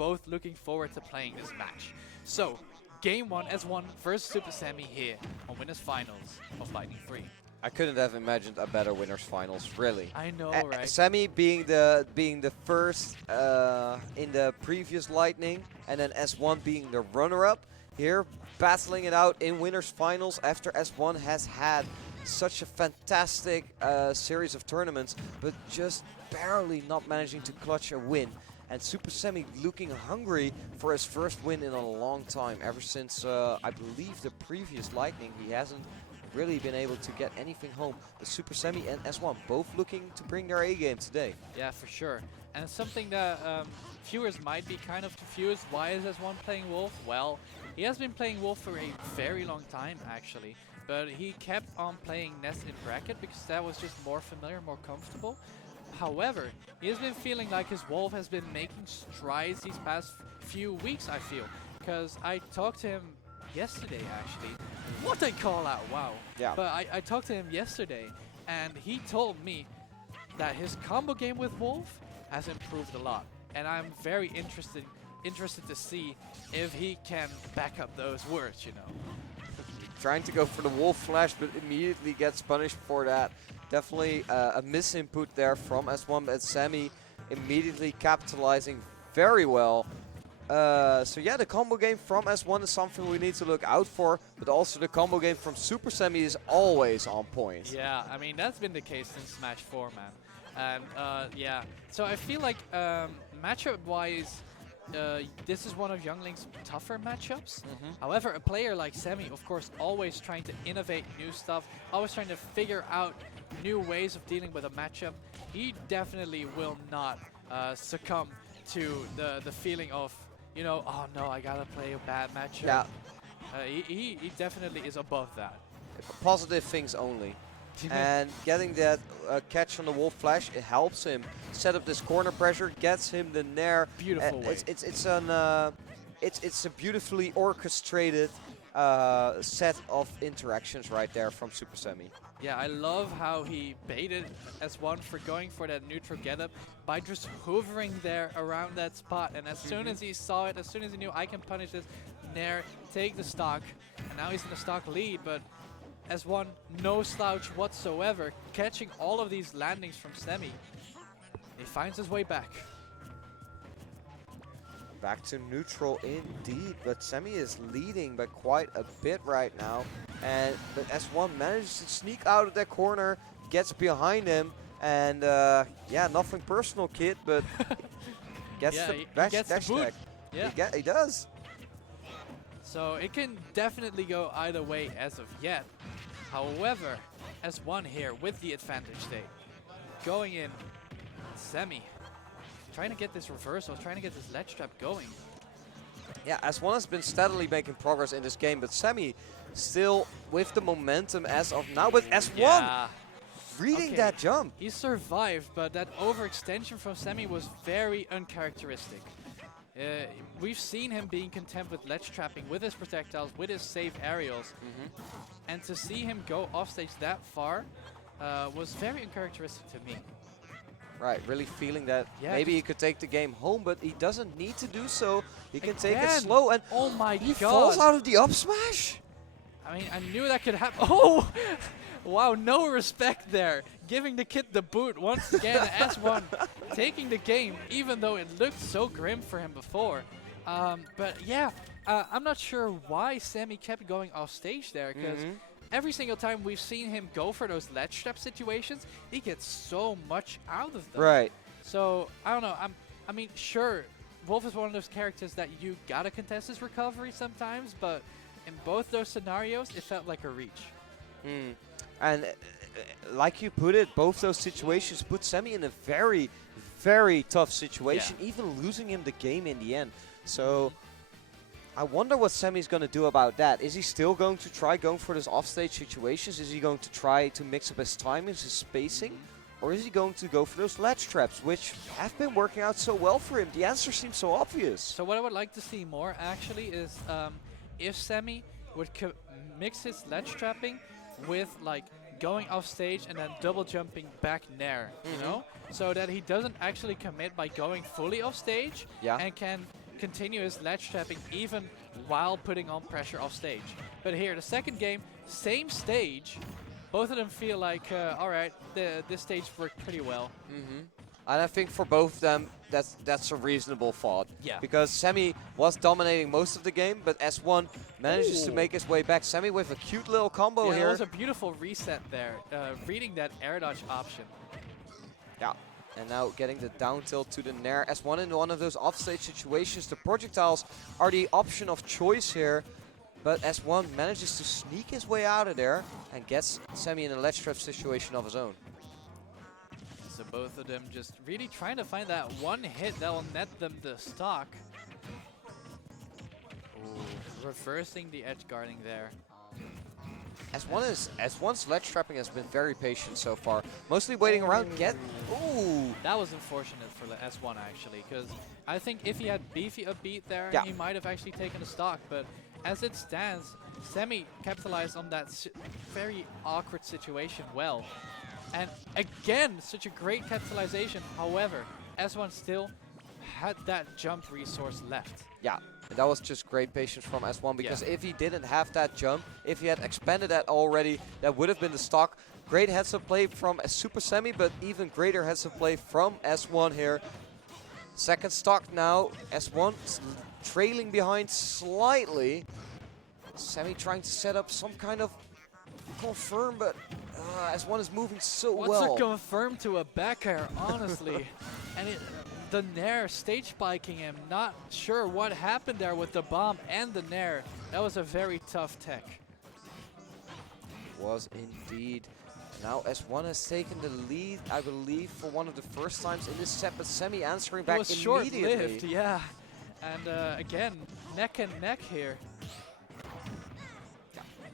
both looking forward to playing this match. So, Game 1 S1 versus Supahsemmie here on Winners Finals of Lightning 3. I couldn't have imagined a better winners finals, really. I know, right? Semi being the first in the previous Lightning, and then S1 being the runner-up. Here, battling it out in winners finals after S1 has had such a fantastic series of tournaments, but just barely not managing to clutch a win. And Supahsemmie looking hungry for his first win in a long time. Ever since, I believe, the previous Lightning, he hasn't really been able to get anything home. But Supahsemmie and S1 both looking to bring their A game today. Yeah, for sure. And something that viewers might be kind of confused, why is S1 playing Wolf? Well, he has been playing Wolf for a very long time, actually. But he kept on playing Ness in bracket because that was just more familiar, more comfortable. However, he has been feeling like his Wolf has been making strides these past few weeks, I feel. Because I talked to him yesterday, actually. What a call out, wow. Yeah. But I talked to him yesterday, and he told me that his combo game with Wolf has improved a lot. And I'm very interested to see if he can back up those words, you know. Trying to go for the Wolf Flash, but immediately gets punished for that. Definitely a misinput there from S1, but Semi immediately capitalizing very well. So yeah, the combo game from S1 is something we need to look out for, but also the combo game from Supahsemmie is always on point. Yeah, I mean, that's been the case since Match 4, man. And yeah, so I feel like matchup-wise, this is one of Youngling's tougher matchups. However, a player like Semi, of course, always trying to innovate new stuff, always trying to figure out new ways of dealing with a matchup. He definitely will not succumb to the feeling of, you know, oh no, I gotta play a bad matchup. Yeah. He definitely is above that. Positive things only. And getting that catch on the Wolf Flash, it helps him set up this corner pressure, gets him the Nair. Beautiful way. It's a beautifully orchestrated set of interactions right there from Supahsemmie. Yeah, I love how he baited S1 for going for that neutral getup by just hovering there around that spot. And as soon as he saw it, as soon as he knew I can punish this, Nair, take the stock. And now he's in the stock lead, but S1, no slouch whatsoever, catching all of these landings from Semi. He finds his way back. Back to neutral indeed, but Semi is leading by quite a bit right now. But S1 manages to sneak out of that corner, gets behind him, and yeah, nothing personal, kid, but gets yeah, the he gets the boot. Yeah. He does. So it can definitely go either way as of yet. However, S1 here with the advantage state, going in Semi, trying to get this reversal, trying to get this ledge trap going. Yeah, S1 has been steadily making progress in this game, but Semi still with the momentum as of now. But S1 reading that jump. He survived, but that overextension from Semi was very uncharacteristic. We've seen him being content with ledge trapping, with his projectiles, with his safe aerials. And to see him go offstage that far was very uncharacteristic to me. Right, really feeling that maybe he could take the game home, but he doesn't need to do so. He can take it slow, and oh my he god, falls out of the up smash. I mean, I knew that could happen. Oh, wow, no respect there. Giving the kid the boot once again. S1 taking the game, even though it looked so grim for him before. But yeah, I'm not sure why Semi kept going off stage there, because every single time we've seen him go for those ledge trap situations, he gets so much out of them. Right. So, I don't know. I mean, sure, Wolf is one of those characters that you gotta contest his recovery sometimes, but in both those scenarios, it felt like a reach. And like you put it, both those situations put Semi in a very, very tough situation, even losing him the game in the end. So I wonder what Semi's going to do about that. Is he still going to try going for those offstage situations? Is he going to try to mix up his timings, his spacing? Or is he going to go for those ledge traps, which have been working out so well for him? The answer seems so obvious. So what I would like to see more, actually, is if Semi would mix his ledge trapping with, like, going off stage and then double jumping back Nair, you know? So that he doesn't actually commit by going fully off stage and can continue his ledge trapping even while putting on pressure off stage. But here, the second game, same stage. Both of them feel like, all right, this stage worked pretty well. And I think for both of them, that's a reasonable thought. Yeah. Because Semi was dominating most of the game, but S1 manages to make his way back. Semi with a cute little combo Yeah, here. that was a beautiful reset there, reading that air dodge option. Yeah. And now getting the down tilt to the Nair. S1 in one of those offstage situations. The projectiles are the option of choice here. But S1 manages to sneak his way out of there and gets Semi in a ledge trap situation of his own. So both of them just really trying to find that one hit that will net them the stock. Ooh, reversing the edge guarding there. S1's ledge trapping has been very patient so far. Mostly waiting around. Ooh. That was unfortunate for the S1 actually, because I think if he had beefy upbeat there, Yeah. he might have actually taken a stock. But as it stands, Semi capitalized on that very awkward situation well. And again, such a great capitalization. However, S1 still had that jump resource left. Yeah, and that was just great patience from S1 because if he didn't have that jump, if he had expanded that already, that would have been the stock. Great heads up play from Supahsemmie, but even greater heads up play from S1 here. Second stock now, S1 trailing behind slightly. Semi trying to set up some kind of confirm, but S1 is moving so well. What's a confirm to a back air, honestly? And the Nair stage spiking him. Not sure what happened there with the bomb and the Nair. That was a very tough tech. Was indeed. Now S1 has taken the lead, I believe, for one of the first times in this set, but Semi answering back it was immediately. short-lived, yeah. And again, neck and neck here.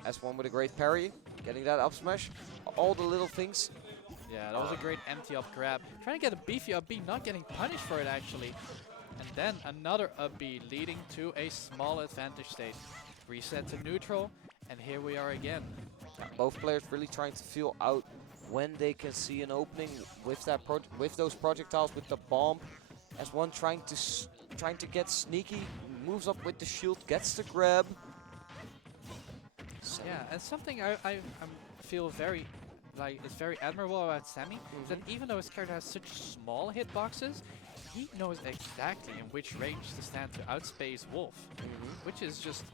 S1 with a great parry, getting that up smash. All the little things. Yeah, that was a great empty up grab. Trying to get a beefy up B, not getting punished for it actually. And then another up B leading to a small advantage state. Reset to neutral, and here we are again. Yeah, both players really trying to feel out when they can see an opening with that with those projectiles, with the bomb. S1 trying to get sneaky, moves up with the shield, gets the grab. Yeah, and something I feel very it's very admirable about Semi is that even though his character has such small hitboxes, he knows exactly in which range to stand to outspace Wolf, which just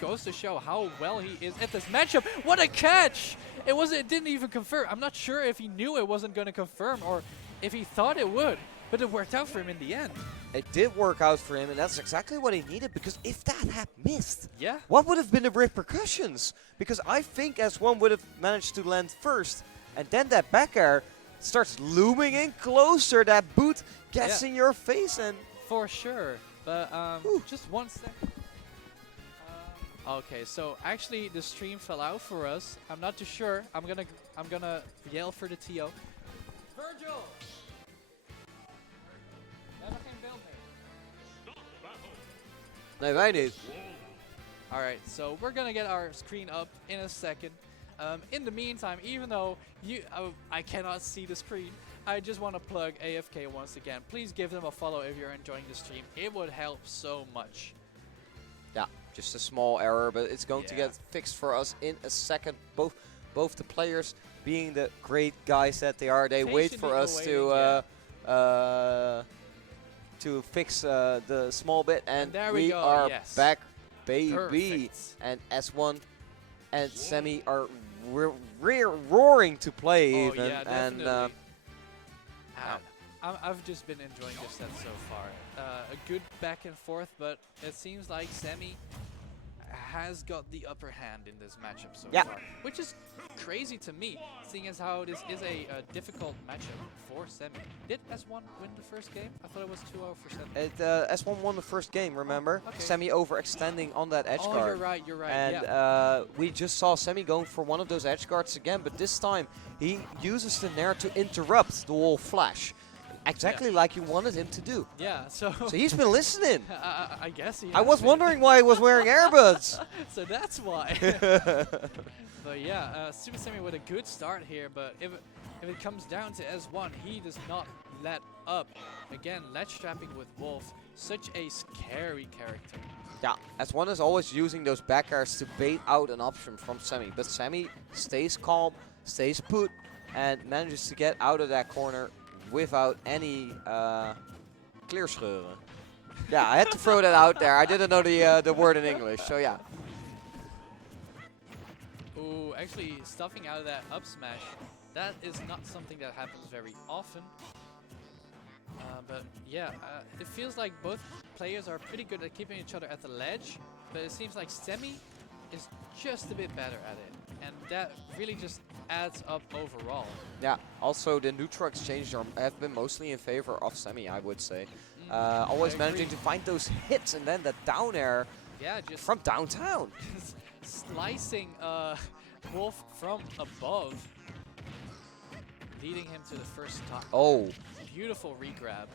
goes to show how well he is at this matchup. What a catch! It didn't even confirm. I'm not sure if he knew it wasn't going to confirm or if he thought it would, but it worked out for him in the end. It did work out for him, and that's exactly what he needed, because if that had missed, yeah, what would have been the repercussions? Because I think S1 would have managed to land first, and then that back air starts looming in closer, that boot gets in your face, and... For sure, but just 1 second. Okay, so actually the stream fell out for us. I'm not too sure. I'm gonna yell for the TO. Virgil! Nee, wij niet. Alright, so we're gonna get our screen up in a second. In the meantime, even though I cannot see the screen, I just want to plug AFK once again. Please give them a follow if you're enjoying the stream. It would help so much. Yeah, just a small error, but it's going to get fixed for us in a second. Both the players, being the great guys that they are, they wait for us to fix the small bit, and there we go, are back, baby. Perfect. And S1 and Semi are roaring to play even. Yeah, and definitely. I've just been enjoying this set so far. A good back and forth, but it seems like Semi has got the upper hand in this matchup so far, which is crazy to me, seeing as how this is a difficult matchup for Semi. Did S1 win the first game? I thought it was 2-0 for Semi. S1 won the first game, remember? Semi overextending on that edge guard. You're right. And we just saw Semi going for one of those edge guards again, but this time he uses the Nair to interrupt the wall flash. Exactly like you wanted him to do. Yeah, so he's been listening. I guess he has. I was wondering why he was wearing earbuds. So that's why. But yeah, Supahsemmie with a good start here, but if it comes down to S1, he does not let up. Again, ledge trapping with Wolf. such a scary character. Yeah, S1 is always using those back airs to bait out an option from Semi, but Semi stays calm, stays put, and manages to get out of that corner without any kleerscheuren. Yeah, I had to throw that out there. I didn't know the word in English, so yeah. Ooh, actually stuffing out of that up smash, that is not something that happens very often. But yeah, it feels like both players are pretty good at keeping each other at the ledge, but it seems like Semi is just a bit better at it, and that really just adds up overall. Yeah, also the neutral exchanges have been mostly in favor of Semi, I would say. Always managing to find those hits, and then the down air just from downtown. Slicing Wolf from above, leading him to the first top. Oh. Beautiful regrab.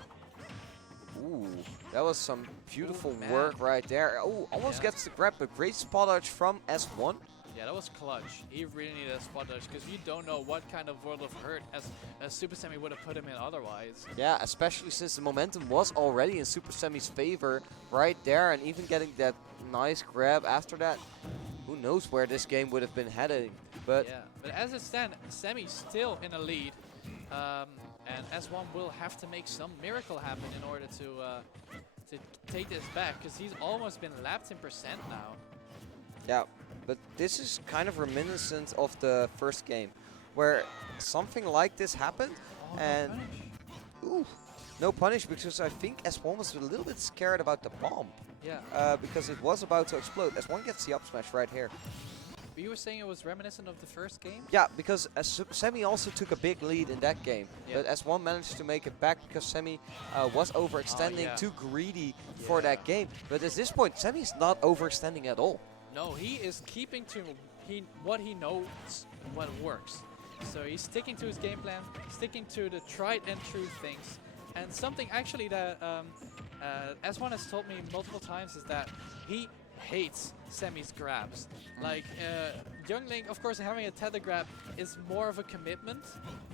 Ooh, that was some beautiful Ooh, work right there. Oh, almost gets the grab, but great spot dodge from S1. Yeah, that was clutch. He really needed a spot dodge because you don't know what kind of world of hurt as Supahsemmie would have put him in otherwise. Yeah, especially since the momentum was already in Supahsemmie's favor right there, and even getting that nice grab after that. Who knows where this game would have been heading? But yeah, but as it stands, Semi's still in a lead. And S1 will have to make some miracle happen in order to take this back, because he's almost been lapped in percent now. yeah, but this is kind of reminiscent of the first game, where something like this happened, and no punish, because I think S1 was a little bit scared about the bomb. Yeah. Because it was about to explode. S1 gets the up smash right here. You were saying it was reminiscent of the first game? Yeah, because Semi also took a big lead in that game. Yeah. But S1 managed to make it back because Semi was overextending, too greedy for that game. But at this point, Semi's not overextending at all. No, he is keeping to what he knows, what works. So he's sticking to his game plan, sticking to the tried and true things. And something actually that S1 has told me multiple times is that he hates Semi's grabs. Like, Young Link, of course, having a tether grab is more of a commitment,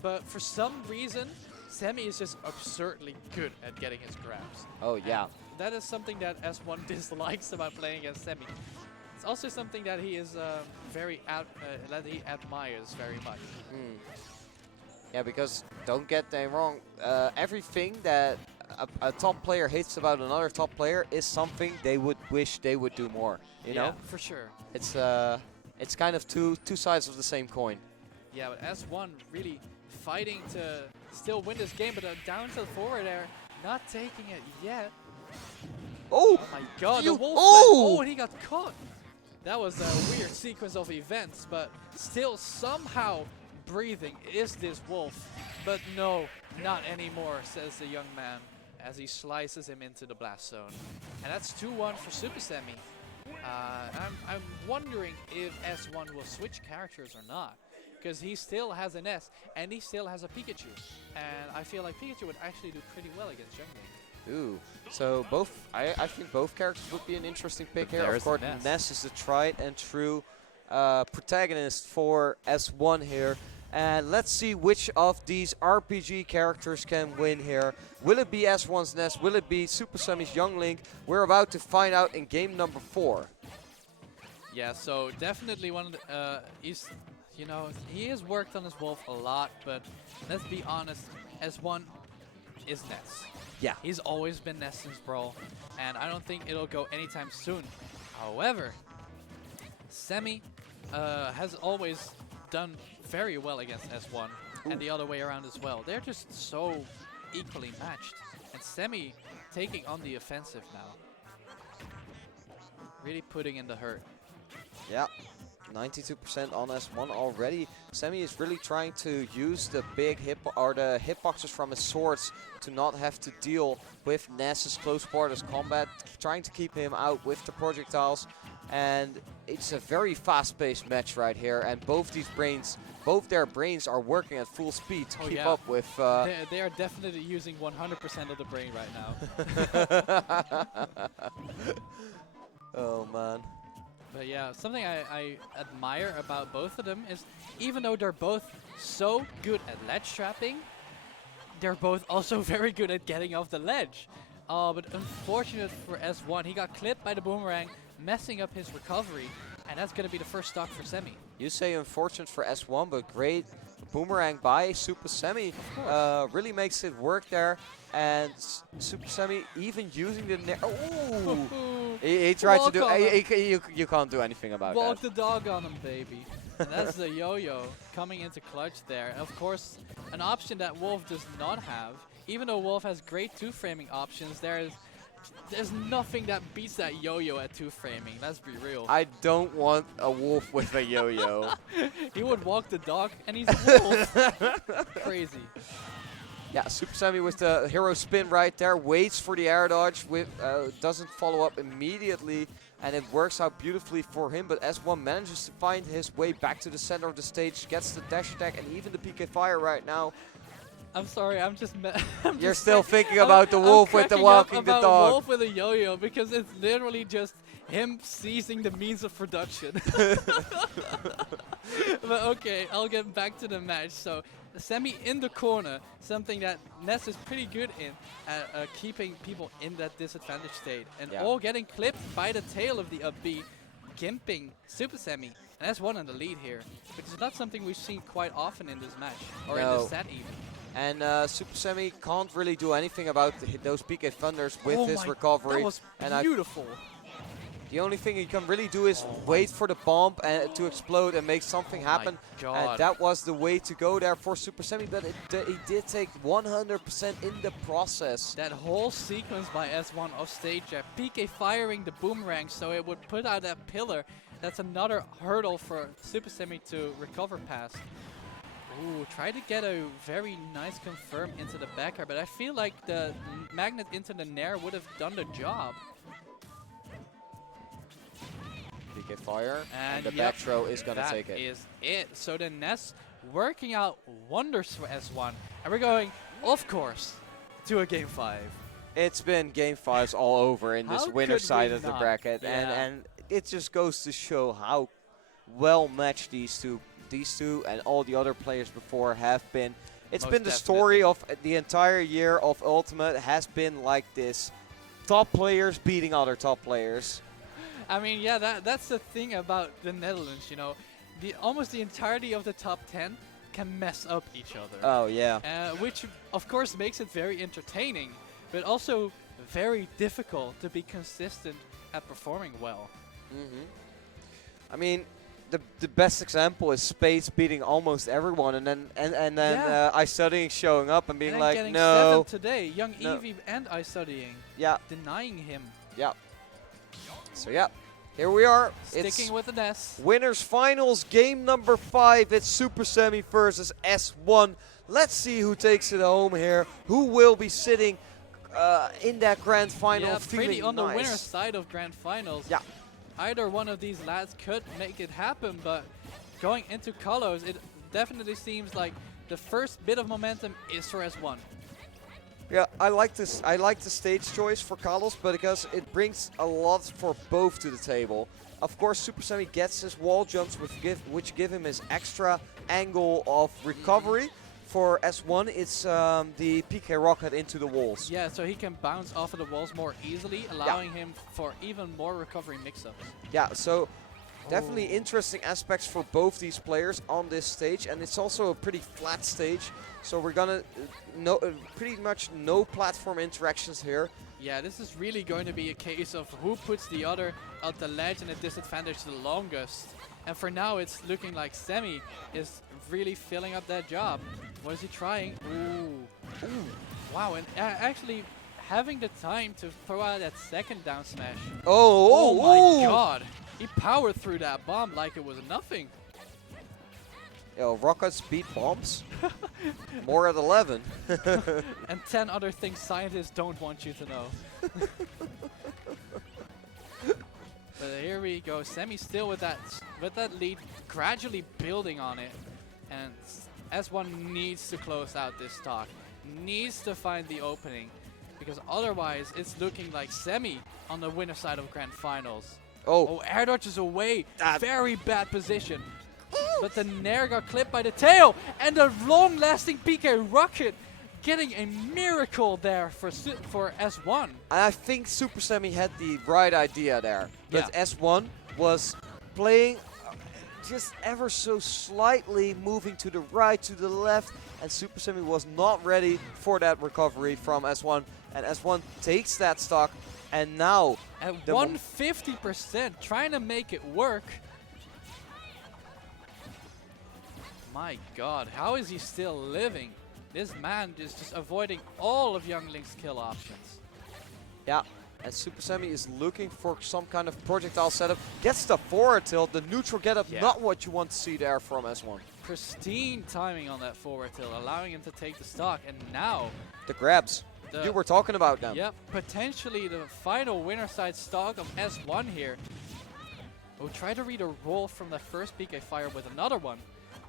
but for some reason, Semi is just absurdly good at getting his grabs. Oh, yeah. And that is something that S1 dislikes about playing against Semi. It's also something that he is that he admires very much. Yeah, because don't get me wrong, everything that a top player hates about another top player is something they would wish they would do more. You know? For sure. It's kind of two sides of the same coin. Yeah, but S1 really fighting to still win this game, but down to the forward air, not taking it yet. Oh! Oh my god, the wolf! Oh! And he got caught. That was a weird sequence of events, but still somehow breathing is this wolf. But no, not anymore, says the young man, as he slices him into the blast zone. And that's 2-1 for Supahsemmie. I'm wondering if S1 will switch characters or not, because he still has a Ness and he still has a Pikachu, and I feel like Pikachu would actually do pretty well against Young Link. Ooh, so I think both characters would be an interesting pick here. Of course, Ness is the tried and true protagonist for S1 here. And let's see which of these RPG characters can win here. Will it be S1's Ness? Will it be Supahsemmie's Young Link? We're about to find out in game number 4. Yeah, so definitely one of the, he has worked on his wolf a lot, but let's be honest, S1 is Ness. Yeah. He's always been Ness since Brawl, and I don't think it'll go anytime soon. However, Semi has always done very well against S1, and the other way around as well. They're just so equally matched, and Semi taking on the offensive now. Really putting in the hurt. Yeah, 92% on S1 already. Semi is really trying to use the big the hitboxes from his swords to not have to deal with Ness's close quarters combat, trying to keep him out with the projectiles. And it's a very fast-paced match right here, and both their brains are working at full speed to keep up with. They are definitely using 100% of the brain right now. Oh man. But yeah, something I admire about both of them is, even though they're both so good at ledge trapping, they're both also very good at getting off the ledge. Oh, but unfortunate for S1. He got clipped by the boomerang, messing up his recovery. And that's going to be the first stock for Semi. You say unfortunate for S1, but great boomerang by Supahsemmie. Really makes it work there. And Supahsemmie even using the Nair. Ooh! he tried to do. You can't do anything about that. Walk the dog on him, baby. And that's the yo-yo coming into clutch there. Of course, an option that Wolf does not have. Even though Wolf has great two-framing options, there's nothing that beats that yo-yo at two-framing. Let's be real. I don't want a Wolf with a yo-yo. He would walk the dog, and he's a wolf. Crazy. Yeah, Supahsemmie with the hero spin right there, waits for the air dodge, doesn't follow up immediately, and it works out beautifully for him, but S1 manages to find his way back to the center of the stage, gets the dash attack, and even the PK fire right now. I'm sorry, I'm just You're still thinking about the Wolf with the walking the dog. Wolf with a yo-yo, because it's literally just him seizing the means of production. But okay, I'll get back to the match. So, Semi in the corner, something that Ness is pretty good in, keeping people in that disadvantaged state. And all getting clipped by the tail of the up B, gimping Supahsemmie. And that's one in the lead here, which is not something we've seen quite often in this match, or in this set even. And Supahsemmie can't really do anything about those PK Thunders with his recovery. That was beautiful. The only thing he can really do is wait for the bomb to explode and make something happen. And that was the way to go there for Supahsemmie, but he did take 100% in the process. That whole sequence by S1 off stage there, PK firing the boomerang so it would put out that pillar. That's another hurdle for Supahsemmie to recover past. Ooh, try to get a very nice confirm into the back air, but I feel like the magnet into the Nair would have done the job. PK fire, and the back throw is going to take it. That is it. So the Ness working out wonders for S1. And we're going, of course, to a Game 5. It's been Game 5s all over in this winner side of the bracket. Yeah. And it just goes to show how well matched these two and all the other players before have been. It's been the story of the entire year of Ultimate has been like this. Top players beating other top players. I mean, yeah, that's the thing about the Netherlands, you know. Almost the entirety of the top 10 can mess up each other. Oh, yeah. Which, of course, makes it very entertaining, but also very difficult to be consistent at performing well. I mean, the best example is Spades beating almost everyone, and then iStudying showing up and being and like, getting no. 7 today, Young Eevee and iStudying. Yeah. Denying him. Yeah. So yeah, here we are. Sticking with the Ness. Winners finals, game number 5. It's Supahsemmie versus S1. Let's see who takes it home here. Who will be sitting in that grand final? Yeah, feeling pretty on the nice. winner's side of grand finals. Yeah. Either one of these lads could make it happen, but going into colors, it definitely seems like the first bit of momentum is for S1. Yeah, I like this. I like the stage choice for Carlos, but because it brings a lot for both to the table. Of course, Supahsemmie gets his wall jumps, which give him his extra angle of recovery. For S1, it's the PK rocket into the walls. Yeah, so he can bounce off of the walls more easily, allowing him for even more recovery mix-ups. Yeah, so definitely interesting aspects for both these players on this stage, and it's also a pretty flat stage. So we're gonna pretty much no platform interactions here. Yeah, this is really going to be a case of who puts the other at the ledge and a disadvantage the longest. And for now, it's looking like Semi is really filling up that job. What is he trying? Ooh. Ooh. Wow, and actually having the time to throw out that second down smash. Oh my god. He powered through that bomb like it was nothing. Yo, rockets beat bombs. More at 11. And 10 other things scientists don't want you to know. But here we go. Semi still with that lead, gradually building on it. And S1 needs to close out this stock. Needs to find the opening. Because otherwise, it's looking like Semi on the winner side of Grand Finals. Oh, air dodges away. Very bad position. But the Nair got clipped by the tail. And the long-lasting PK rocket getting a miracle there for S1. And I think Supahsemmie had the right idea there. But Yeah. S1 was playing just ever so slightly, moving to the right, to the left, and Supahsemmie was not ready for that recovery from S1. And S1 takes that stock, and now At the 150%, trying to make it work. My god, how is he still living? This man is just avoiding all of Youngling's kill options. Yeah, and Supahsemmie is looking for some kind of projectile setup. Gets the forward tilt, the neutral get up, Yeah. not what you want to see there from S1. Pristine timing on that forward tilt, allowing him to take the stock. And now, The grabs. You were talking about them. yep, potentially the final winner side stock of S1 here. We'll try to read a roll from the first PK fire with another one,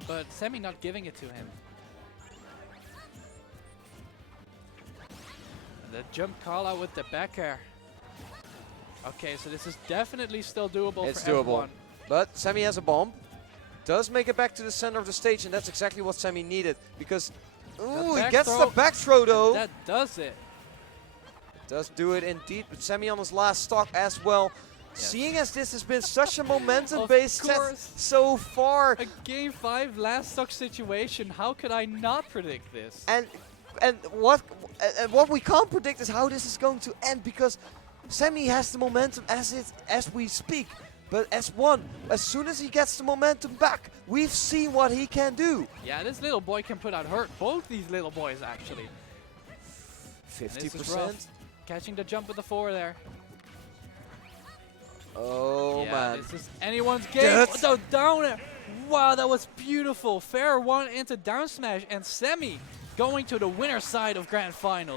but Semi not giving it to him. And the jump call out with the back air. Okay, so this is definitely still doable It's for doable. S1. But Semi has a bomb. Does make it back to the center of the stage, and that's exactly what Semi needed. Because, ooh, he back gets throw, the back throw though. That does it. Does do it indeed, but Semi on his last stock as well. Yes. Seeing as this has been such a momentum-based Of course. test so far, A game 5 last stock situation. How could I not predict this? and what we can't predict is how this is going to end, because Semi has the momentum as we speak. But S1, as soon as he gets the momentum back, we've seen what he can do. Yeah, this little boy can put out hurt. Both these little boys actually. And this is rough. 50%. Catching the jump with the 4 there. Oh yeah, man. this is anyone's game. Yes. Oh, down air. Wow, that was beautiful. Fair one into down smash, and Semi going to the winner side of Grand Finals.